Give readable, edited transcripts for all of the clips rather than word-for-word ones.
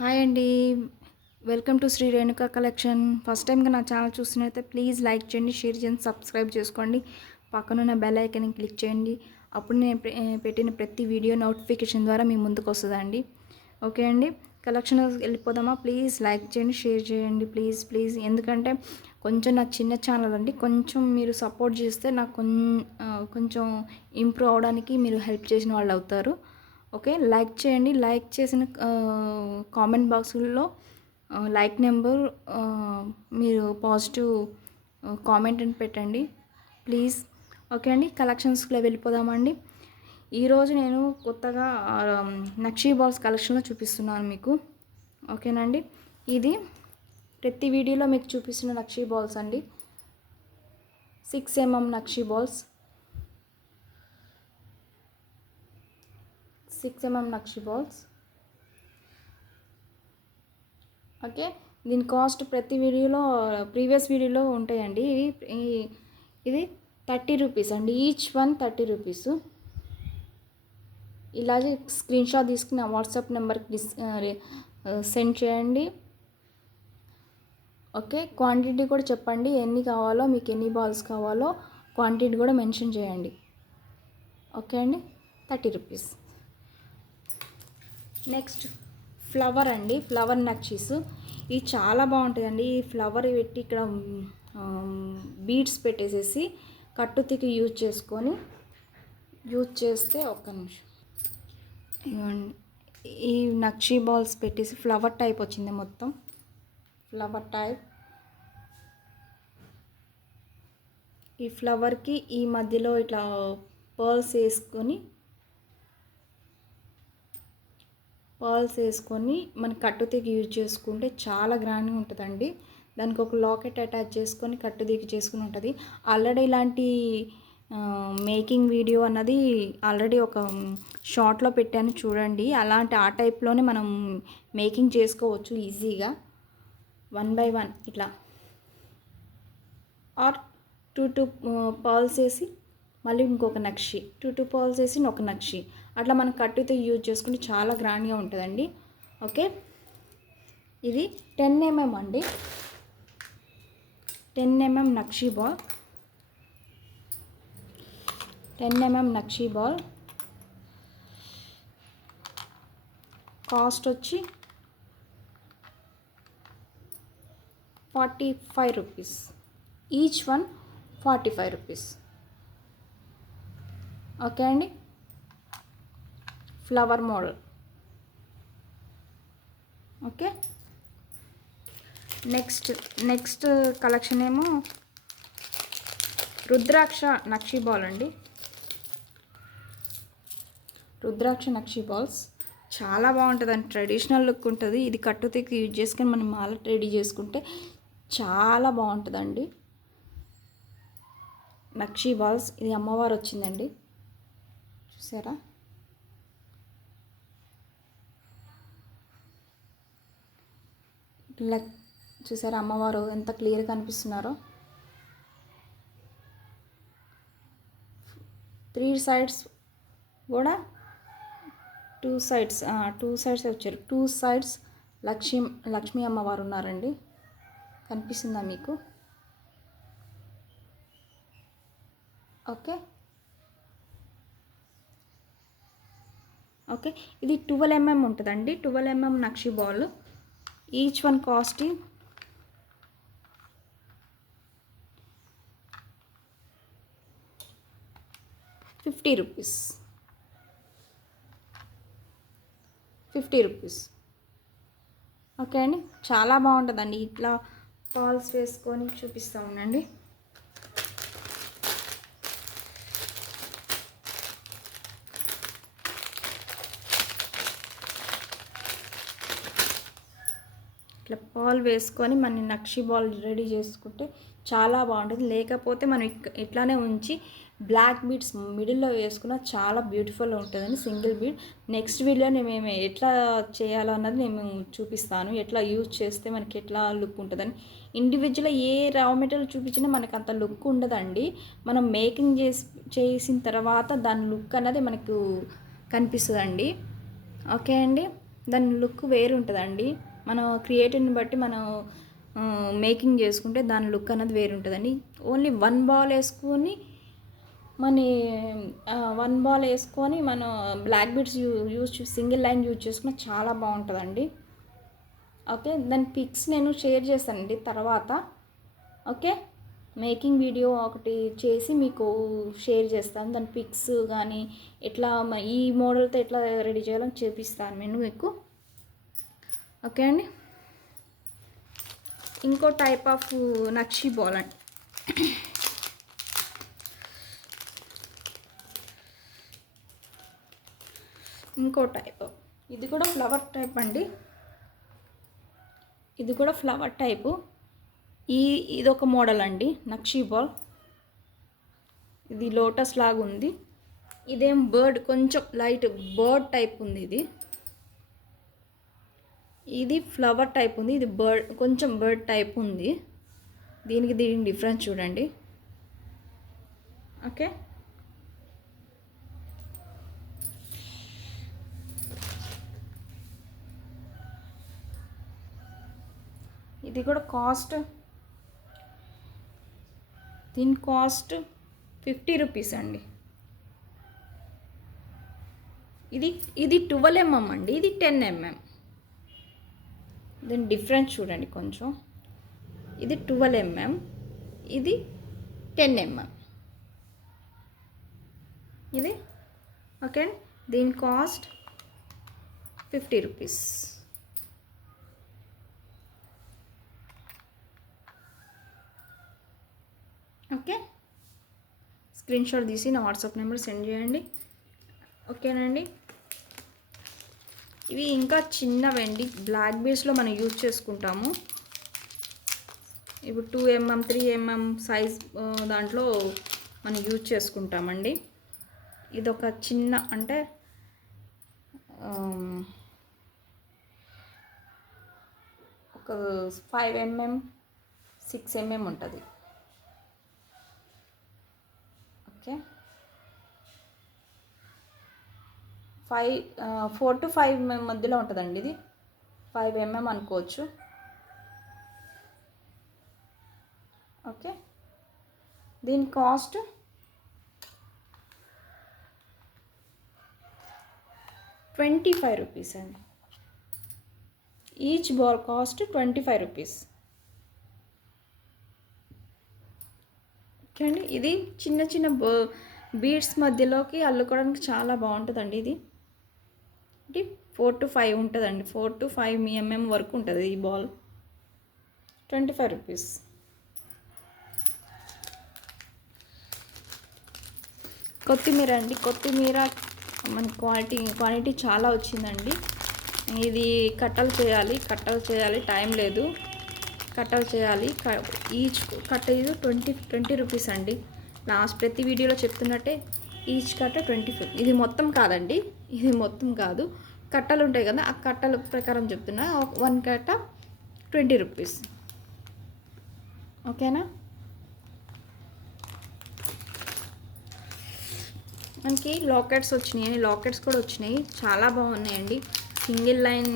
Hi అండి. Welcome to Sri Renuka collection. First టైంగా నా ఛానల్ చూస్తున్నైతే ప్లీజ్ లైక్ చేయండి, షేర్ చేయండి, సబ్స్క్రైబ్ చేసుకోండి. పక్కనున్న బెల్ ఐకాన్ని క్లిక్ చేయండి. అప్పుడు నేను పెట్టిన ప్రతి వీడియో నోటిఫికేషన్ ద్వారా మీ ముందుకు వస్తుందండి. ఓకే అండి, కలెక్షన్ వెళ్ళిపోదామా? ప్లీజ్ లైక్ చేయండి, షేర్ చేయండి, ప్లీజ్ ప్లీజ్. ఎందుకంటే కొంచెం నా చిన్న ఛానల్ అండి, కొంచెం మీరు సపోర్ట్ చేస్తే నాకు కొంచెం ఇంప్రూవ్ అవడానికి మీరు హెల్ప్ చేసిన వాళ్ళు అవుతారు. ఓకే, లైక్ చేయండి. లైక్ చేసిన కామెంట్ బాక్సుల్లో లైక్ నెంబర్ మీరు పాజిటివ్ కామెంట్ అని పెట్టండి ప్లీజ్. ఓకే అండి, కలెక్షన్స్లో వెళ్ళిపోదామండి. ఈరోజు నేను కొత్తగా నక్షీ బాల్స్ కలెక్షన్లో చూపిస్తున్నాను మీకు. ఓకేనండి, ఇది ప్రతి వీడియోలో మీకు చూపిస్తున్న నక్షీ బాల్స్ అండి. 6mm నక్షీ బాల్స్, 6mm నక్షి బాల్స్. ఓకే, దీని కాస్ట్ ప్రతి వీడియోలో ప్రీవియస్ వీడియోలో ఉంటాయండి. ఇది 30 రూపీస్ అండి, ఈచ్ వన్ 30 రూపీస్. ఇలాగే స్క్రీన్ షాట్ తీసుకుని వాట్సాప్ నెంబర్కి సెండ్ చేయండి. ఓకే, క్వాంటిటీ కూడా చెప్పండి, ఎన్ని కావాలో మీకు, ఎన్ని బాల్స్ కావాలో క్వాంటిటీ కూడా మెన్షన్ చేయండి. ఓకే అండి, 30 రూపీస్. నెక్స్ట్ ఫ్లవర్ అండి, ఫ్లవర్ నక్షీస్. ఇది చాలా బాగుంటుందండి. ఈ ఫ్లవర్ పెట్టి ఇక్కడ బీడ్స్ పెట్టేసేసి కట్టుతికి యూజ్ చేస్తే ఒక్క నిమిషం. ఈ నక్షీ బాల్స్ పెట్టేసి ఫ్లవర్ టైప్ వచ్చింది, మొత్తం ఫ్లవర్ టైప్. ఈ ఫ్లవర్కి ఈ మధ్యలో ఇట్లా పర్ల్స్ వేసుకొని మన కట్టుతీకి యూజ్ చేసుకుంటే చాలా గ్రాండ్గా ఉంటుందండి. దానికి ఒక లాకెట్ అటాచ్ చేసుకొని కట్టుతీకి చేసుకుని ఉంటుంది. ఆల్రెడీ ఇలాంటి మేకింగ్ వీడియో అన్నది ఆల్రెడీ ఒక షార్ట్లో పెట్టాను చూడండి. ఆ టైప్లోనే మనం మేకింగ్ చేసుకోవచ్చు ఈజీగా, 1 by 1 ఇట్లా. ఆర్ 2 పర్ల్స్ వేసి మళ్ళీ ఇంకొక నక్షి, 2 పర్ల్స్ వేసి ఒక నక్షి, అట్లా మనం కట్టుతో యూజ్ చేసుకుంటే చాలా గ్రాండ్గా ఉంటుందండి. ఓకే, ఇది 10mm అండి, 10mm నక్షి బాల్, 10mm నక్షి బాల్. కాస్ట్ వచ్చి 45 rupees, each one 45 rupees. Okay అండి, flower model. Okay, next collection ఏమో రుద్రాక్ష నక్షి బాల్ అండి. రుద్రాక్ష నక్షి బాల్స్ చాలా బాగుంటుందండి, ట్రెడిషనల్ లుక్ ఉంటుంది. ఇది కట్టుతీకి యూజ్ చేసుకొని మనం మాల రెడీ చేసుకుంటే చాలా బాగుంటుందండి. నక్షి బాల్స్, ఇది అమ్మవారు వచ్చిందండి, చూసారా? చూసారా అమ్మవారు ఎంత క్లియర్గా కనిపిస్తున్నారో. 3 సైడ్స్ కూడా 2 సైడ్స్ వచ్చారు. 2 సైడ్స్ లక్ష్మీ అమ్మవారు ఉన్నారండి, కనిపిస్తుందా మీకు? ఓకే ఓకే, ఇది 12mm ఉంటుందండి, 12mm నక్షి ball. Each one cost 50 rupees, 50 rupees. Okay అండి, చాలా బాగుంటుందండి. ఇట్లా బాల్స్ వేసుకొని చూపిస్తూ ఉండండి. ఇట్లా బాల్ వేసుకొని మన నక్షి బాల్ రెడీ చేసుకుంటే చాలా బాగుంటుంది. లేకపోతే మనం ఇట్లానే ఉంచి బ్లాక్ బీడ్స్ మిడిల్లో వేసుకున్న చాలా బ్యూటిఫుల్గా ఉంటుందండి, సింగిల్ బీడ్. నెక్స్ట్ వీడియోని మేము ఎట్లా చేయాలో అన్నది నేను చూపిస్తాను, ఎట్లా యూజ్ చేస్తే మనకి ఎట్లా లుక్ ఉంటుందని. ఇండివిజువల్గా ఏ రా మెటీరియల్ చూపించినా మనకు అంత లుక్ ఉండదండి. మనం మేకింగ్ చేసిన తర్వాత దాని లుక్ అనేది మనకు కనిపిస్తుందండి. ఓకే అండి, దాని లుక్ వేరు ఉంటుందండి. మనం క్రియేటివ్ని బట్టి మనం మేకింగ్ చేసుకుంటే దాని లుక్ అనేది వేరు ఉంటుందండి. ఓన్లీ వన్ బాల్ వేసుకొని వన్ బాల్ వేసుకొని మనం black beads single line use చేసుకున్న చాలా బాగుంటుందండి. ఓకే, దాని పిక్స్ నేను షేర్ చేస్తానండి తర్వాత. ఓకే, మేకింగ్ వీడియో ఒకటి చేసి మీకు షేర్ చేస్తాను. దాని పిక్స్ కానీ ఎట్లా ఈ మోడల్తో ఎట్లా రెడీ చేయాలని చూపిస్తాను నేను మీకు. ఓకే అండి, ఇంకో టైప్ ఆఫ్ నక్షి బాల్ అండి. ఇంకో టైప్, ఇది కూడా ఫ్లవర్ టైప్ అండి. ఇది కూడా ఫ్లవర్ టైపు. ఇదొక మోడల్ అండి నక్షి బాల్. ఇది లోటస్ లాగా ఉంది. ఇదేం బర్డ్, కొంచెం లైట్ బర్డ్ టైప్ ఉంది. ఇది ఫ్లవర్ టైప్ ఉంది. ఇది బర్డ్, కొంచెం బర్డ్ టైప్ ఉంది. దీనికి డిఫరెన్స్ చూడండి. ఓకే, ఇది కూడా దీని కాస్ట్ 50 రూపీస్ అండి. ఇది 12 mm అండి, ఇది 10 mm. దీని డిఫరెన్స్ చూడండి కొంచెం. ఇది 12 mm, ఇది 10 mm. ఇది ఓకే, దీని కాస్ట్ 50 రూపీస్. ఓకే, స్క్రీన్షాట్ తీసి నా వాట్సాప్ నెంబర్ సెండ్ చేయండి. ఓకేనండి, ఇవి ఇంకా చిన్నవండి, బ్లాక్ బీడ్స్లో మనం యూజ్ చేసుకుంటాము. ఇప్పుడు 2 mm 3 mm సైజ్ దాంట్లో మనం యూజ్ చేసుకుంటామండి. ఇదొక చిన్న, అంటే ఒక 5 mm 6 mm ఉంటుంది. ఓకే, 4 to 5 mm మధ్యలో ఉంటుందండి. ఇది 5 mm అనుకోవచ్చు. ఓకే, దీని కాస్ట్ 25 రూపీస్ అండి. Each ball cost 25 rupees. Okay అండి, ఇది చిన్న చిన్న బీడ్స్ మధ్యలోకి అల్లుకోవడానికి చాలా బాగుంటుందండి. ఇది 4 to 5 ఉంటుందండి. 4 to 5 mm వరకు ఉంటుంది ఈ బాల్. 25 రూపీస్. కొత్తిమీర అండి, కొత్తిమీర మన క్వాంటిటీ చాలా వచ్చిందండి. ఇది కట్టలు చేయాలి, టైం లేదు. కట్టలు చేయాలి. ఈచ్ కట్ట ఇది 20 రూపీస్ అండి. ప్రతి వీడియోలో చెప్తున్నట్టే ఈచ్ కట్ట 25. ఇది మొత్తం కాదండి, ఇది మొత్తం కాదు, కట్టలు ఉంటాయి కదా, ఆ కట్టల ప్రకారం చెప్తున్నా. 1 కట్ట 20 రూపీస్. ఓకేనా, మనకి లాకెట్స్ వచ్చినాయి, లాకెట్స్ కూడా వచ్చినాయి, చాలా బాగున్నాయండి. సింగిల్ లైన్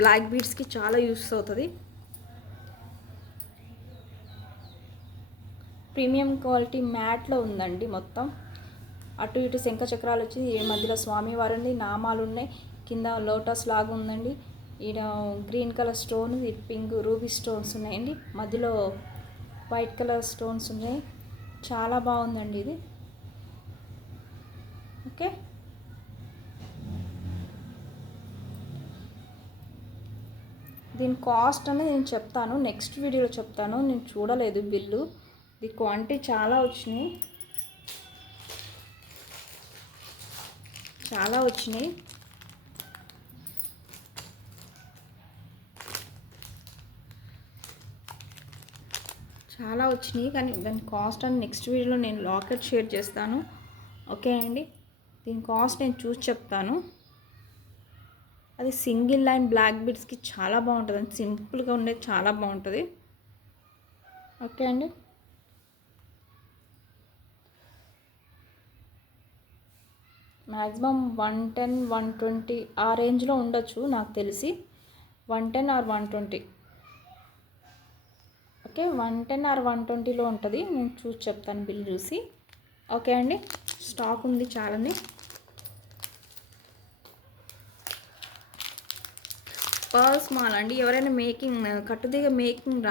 బ్లాక్ బీడ్స్కి చాలా యూస్ అవుతుంది. ప్రీమియం క్వాలిటీ మ్యాట్లో ఉందండి. మొత్తం అటు ఇటు శంఖ చక్రాలు వచ్చి, మధ్యలో స్వామివారు ఉంది, నామాలు ఉన్నాయి, కింద లోటస్ లాగా ఉందండి. ఈడ green colour stone, pink ruby stones ఉన్నాయండి, మధ్యలో వైట్ కలర్ స్టోన్స్ ఉన్నాయి. చాలా బాగుందండి ఇది. ఓకే, దీని కాస్ట్ అనేది నేను చెప్తాను, నెక్స్ట్ వీడియోలో చెప్తాను. నేను చూడలేదు బిల్లు. ఇది క్వాంటిటీ చాలా వచ్చినాయి. కానీ దాని కాస్ట్ అని నెక్స్ట్ వీడియోలో నేను లాకెట్ షేర్ చేస్తాను. ఓకే అండి, దీని కాస్ట్ నేను చూసి చెప్తాను. అది సింగిల్ లైన్ బ్లాక్ బీడ్స్కి చాలా బాగుంటుంది అండి, సింపుల్గా ఉండేది, చాలా బాగుంటుంది. ఓకే అండి, మ్యాక్సిమం 110 120 ఆ రేంజ్లో ఉండొచ్చు నాకు తెలిసి. 110 ఆర్ 120. ఓకే, 110 ఆర్ 120లో ఉంటుంది. నేను చూసి చెప్తాను బిల్ చూసి. ఓకే అండి, స్టాక్ ఉంది చాలానే. పర్ల్స్ మాల అండి. ఎవరైనా కట్టుదిగ మేకింగ్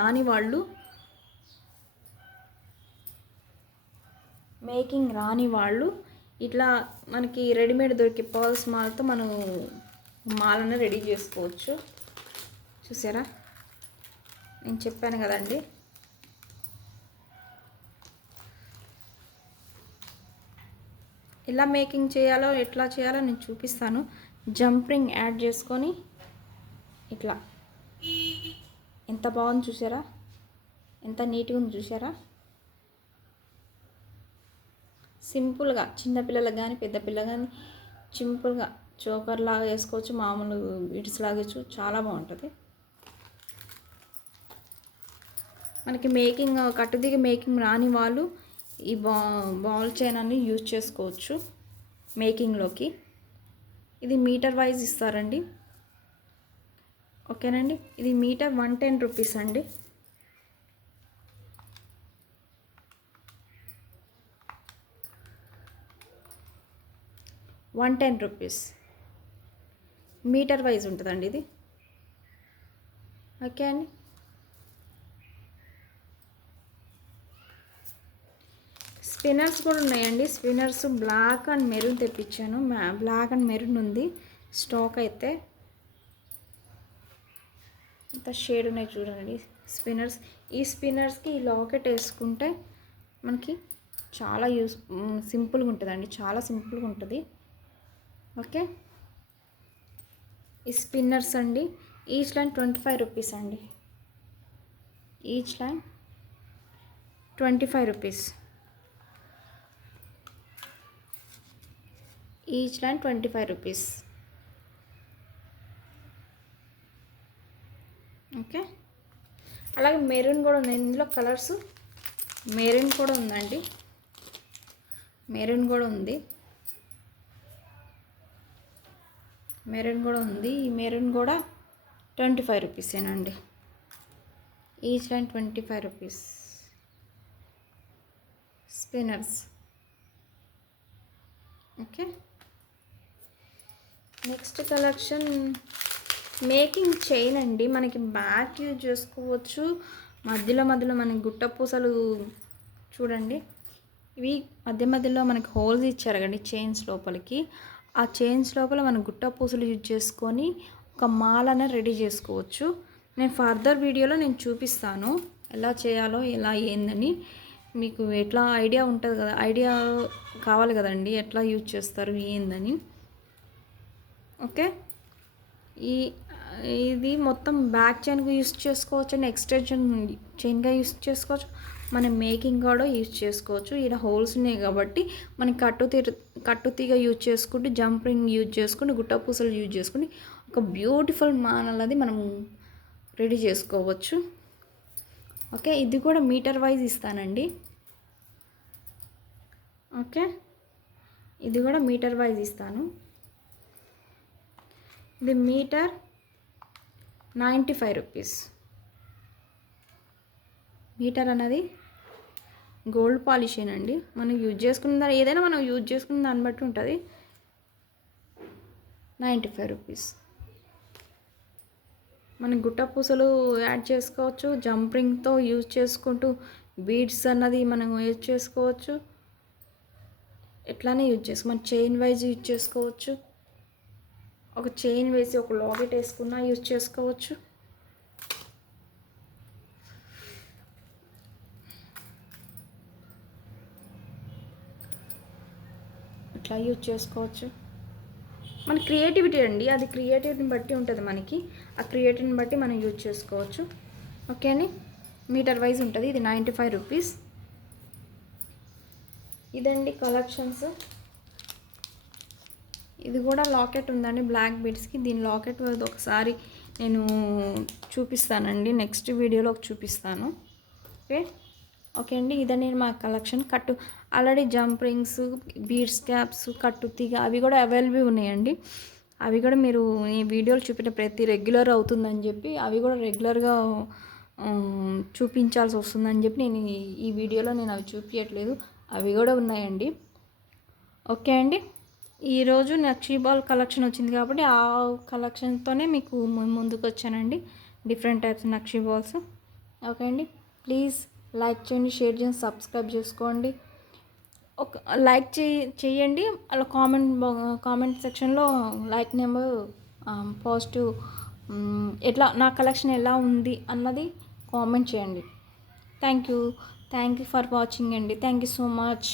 రాని వాళ్ళు ఇట్లా మనకి రెడీమేడ్ దొరికే పర్ల్స్ మాలతో మనం మాలను రెడీ చేసుకోవచ్చు. చూసారా, నేను చెప్పాను కదండి. ఎలా మేకింగ్ చేయాలో ఎట్లా చేయాలో నేను చూపిస్తాను. జంపింగ్ యాడ్ చేసుకొని ఇట్లా ఎంత బాగుంది చూసారా, ఎంత నీట్గా ఉంది చూసారా. సింపుల్గా చిన్నపిల్లలకు కానీ పెద్ద పిల్లలు కానీ సింపుల్గా చోకర్ లాగా వేసుకోవచ్చు, మామూలు బీడ్స్ లాగచ్చు. చాలా బాగుంటుంది. మనకి కట్టుదిగ మేకింగ్ రాని వాళ్ళు ఈ బాల్ చైన్ అన్ని యూజ్ చేసుకోవచ్చు మేకింగ్లోకి. ఇది మీటర్ వైజ్ ఇస్తారండి. ఓకేనండి, ఇది మీటర్ 110 రూపీస్ అండి. ₹110 మీటర్ వైజ్ ఉంటుందండి ఇది. ఓకే అండి, స్పిన్నర్స్ కూడా ఉన్నాయండి. స్పిన్నర్స్ బ్లాక్ అండ్ మెరూన్ తెప్పించాను. బ్లాక్ అండ్ మెరూన్ ఉంది స్టాక్ అయితే. ఇంత షేడ్ ఉన్నాయి చూడండి స్పిన్నర్స్. ఈ స్పిన్నర్స్కి ఈ లాకెట్ వేసుకుంటే మనకి చాలా సింపుల్గా ఉంటుందండి, చాలా సింపుల్గా ఉంటుంది. ఓకే, ఈ స్పిన్నర్స్ అండి ఈచ్ లైన్ ₹25 అండి. Each line ₹25. Each line ₹25. Okay, అలాగే మెరూన్ కూడా ఉంది. ఇందులో కలర్స్ మెరూన్ కూడా ఉందండి. మెరూన్ కూడా ఉంది. ఈ మెరూన్ కూడా ₹25 each line ₹25. Spinners. Okay, next collection making chain అండి. మనకి బ్యాక్ యూజ్ చేసుకోవచ్చు. మధ్యలో మనకి గుట్ట పూసలు చూడండి. ఇవి మధ్యలో మనకి హోల్స్ ఇచ్చారు కండి చైన్స్ లోపలికి. ఆ చైన్స్ లోపల మనం గుట్ట పూసలు యూజ్ చేసుకొని ఒక మాలను రెడీ చేసుకోవచ్చు. నేను ఫర్దర్ వీడియోలో నేను చూపిస్తాను ఎలా చేయాలో, ఎలా ఏందని. మీకు ఎట్లా ఐడియా ఉంటుంది కదా, ఐడియా కావాలి కదండి ఎట్లా యూజ్ చేస్తారు ఏందని. ఓకే, ఇది మొత్తం బ్యాక్ చైన్గా యూజ్ చేసుకోవచ్చు అండ్ ఎక్స్టెన్షన్ చైన్గా యూజ్ చేసుకోవచ్చు. మనం మేకింగ్ కూడా యూజ్ చేసుకోవచ్చు. ఇక్కడ హోల్స్ ఉన్నాయి కాబట్టి మనకి కట్టుతీగ యూజ్ చేసుకుంటూ, జంపింగ్ యూజ్ చేసుకుంటూ, గుట్ట పూసలు యూజ్ చేసుకుని ఒక బ్యూటిఫుల్ మాల్ అనేది మనం రెడీ చేసుకోవచ్చు. ఓకే, ఇది కూడా మీటర్ వైజ్ ఇస్తానండి. ఓకే, ఇది కూడా మీటర్ వైజ్ ఇస్తాను. ఇది మీటర్ ₹95. మీటర్ అన్నది గోల్డ్ పాలిష్ అండి. మనం యూజ్ చేసుకున్న ఏదైనా మనం యూజ్ చేసుకున్న దాన్ని బట్టి ఉంటుంది. ₹95. మనం గుట్ట పూసలు యాడ్ చేసుకోవచ్చు. జంపింగ్తో యూజ్ చేసుకుంటూ బీడ్స్ అన్నది మనం యూజ్ చేసుకోవచ్చు. ఎట్లానే మనం చైన్ వైజ్ యూజ్ చేసుకోవచ్చు. ఒక చైన్ వేసి ఒక లాకెట్ వేసుకున్నా యూజ్ చేసుకోవచ్చు. ఇట్లా యూజ్ చేసుకోవచ్చు. మన క్రియేటివిటీ అండి, అది క్రియేటివిటీని బట్టి ఉంటుంది. మనకి ఆ క్రియేటివిటీని బట్టి మనం యూజ్ చేసుకోవచ్చు. ఓకే అండి, మీటర్ వైజ్ ఉంటుంది. ఇది ₹95. ఇదండి కలెక్షన్స్. ఇది కూడా లాకెట్ ఉందండి బ్లాక్ బీడ్స్కి. దీని లాకెట్ ఒకసారి నేను చూపిస్తానండి, నెక్స్ట్ వీడియోలో చూపిస్తాను. ఓకే అండి, ఇదండి మా collection. Already jump rings, beads caps, కట్టు తీగ అవి కూడా అవైలబుల్ ఉన్నాయండి. అవి కూడా మీరు ఈ వీడియోలు చూపిన ప్రతి రెగ్యులర్ అవుతుందని చెప్పి అవి కూడా రెగ్యులర్గా చూపించాల్సి వస్తుందని చెప్పి నేను ఈ వీడియోలో నేను అవి చూపించట్లేదు. అవి కూడా ఉన్నాయండి. ఓకే అండి, ఈరోజు నక్షీ బాల్ కలెక్షన్ వచ్చింది కాబట్టి ఆ కలెక్షన్తోనే మీకు ముందుకు వచ్చానండి. Different types nakshi balls. Okay అండి, ప్లీజ్ లైక్ చేయండి, షేర్ చేయండి, సబ్స్క్రైబ్ చేసుకోండి. ఒక లైక్ చేయండి. అలా కామెంట్ సెక్షన్లో లైక్ నెంబర్ పాజిటివ్ ఎట్లా నా కలెక్షన్ ఎలా ఉంది అన్నది కామెంట్ చేయండి. థ్యాంక్ యూ ఫర్ వాచింగ్ అండి. Thank you so much.